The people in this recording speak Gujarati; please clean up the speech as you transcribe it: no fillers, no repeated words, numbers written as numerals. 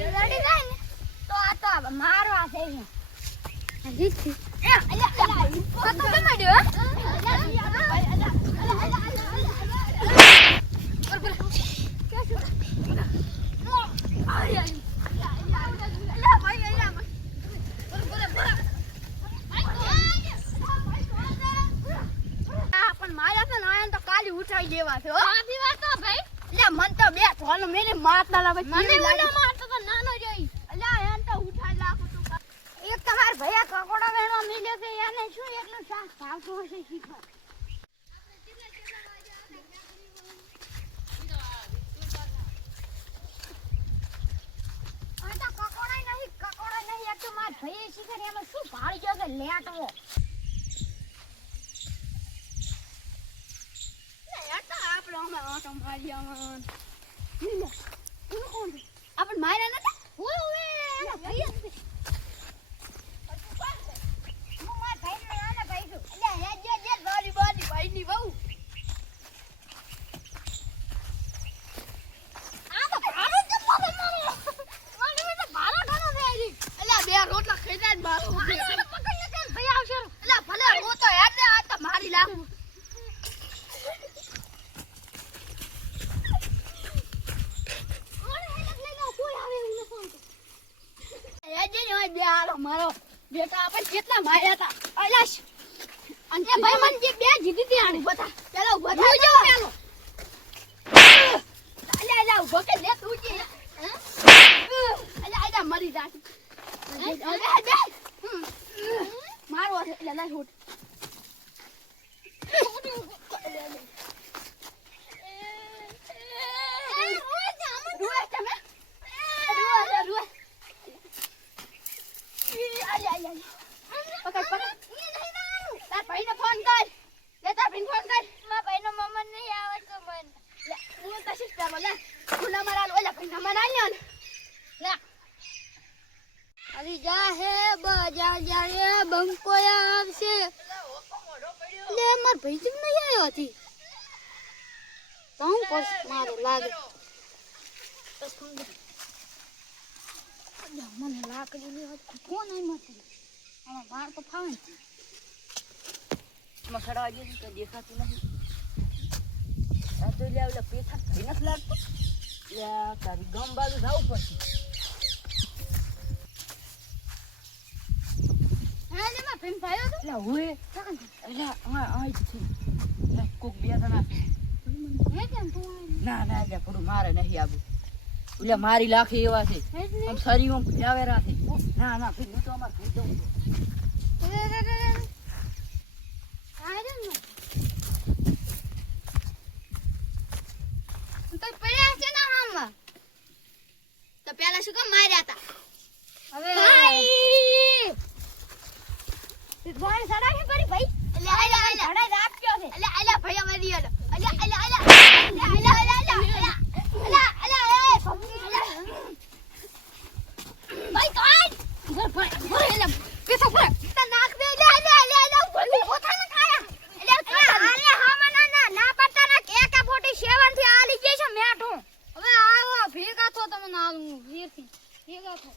લડી જાય ને તો આ તો મારવા છે જીતી એ અલ્યા તો તમે ડ્યો ઉઠાઈ દેવા છે આધી વાત તો ભાઈ એટલે મન તો બે થોનો મેરે મારતા લાવે મને ઓલો મારતો તો નાનો જોઈ અલ્યા એમ તો ઉઠાઈ લાખો તો એક તમાર ભૈયા કકોડા વેણવા મિલે છે એને શું એટલું શાક ભાવતો હશે શીખવા આ તો કકોડા નહીં એક તો માર ભૈયા શીખર એમાં શું ભાળી ગયો છે લેટવો ઓટો મારિયામાં આપણ માર્યા નતા ઓય ઓય ભૈયા હું માર ભાઈ ને આના ભાઈ છું અલ્યા હે જે ગાડી ભાઈ ની બહુ આ તો ભારો જ મારે મને ભારો ઠાનો છે આઈ અલ્યા બે રોટલા ખાઈ જાય ભારો પકડ લે ભાઈ આવશે અલ્યા ભલે હું તો હેડ ને આ તો મારી લાખું મારો બેટા આપણે કેટલા માર્યા હતા અલાશ અને ભાઈ મને જે બે જીતી હતી આને બતા પેલા ઉભો થા જો પેલો અલ્યા ઉભો કે લે તું કે અલ્યા મરી જાતી મારો એટલે લા છોડ મને લાકડી લેવા કોણ આઈ મારતી આમાં બાર તો ફાવે ને મસડા જે તો દેખાતું નથી આ તો લે ઓલા પેથા થઈ નથી લાગતું યા તારી ગમ બાજુ જાવ પડશે હા લે માં પેન ભાયો તો લે હોય એટલે આઈ છે કોક બે જણા હે કેમ તું ના લે પડું મારે નહીં આવું ઓલે મારી લાખે એવા છે આમ શરીર માં ફેવેરા છે ના ફિર હું તો અમાર ભઈ દઉં તો પડ્યા છે ના હામાં તો પેલા શું કામ માર્યા હતા હવે ભાઈ ભણ સડા કે પડી ભાઈ એટલે આલા સડા રાખજો છે એટલે આલા ભાઈ અમારી આલા ભેગા થો તમે ના ભેગા થો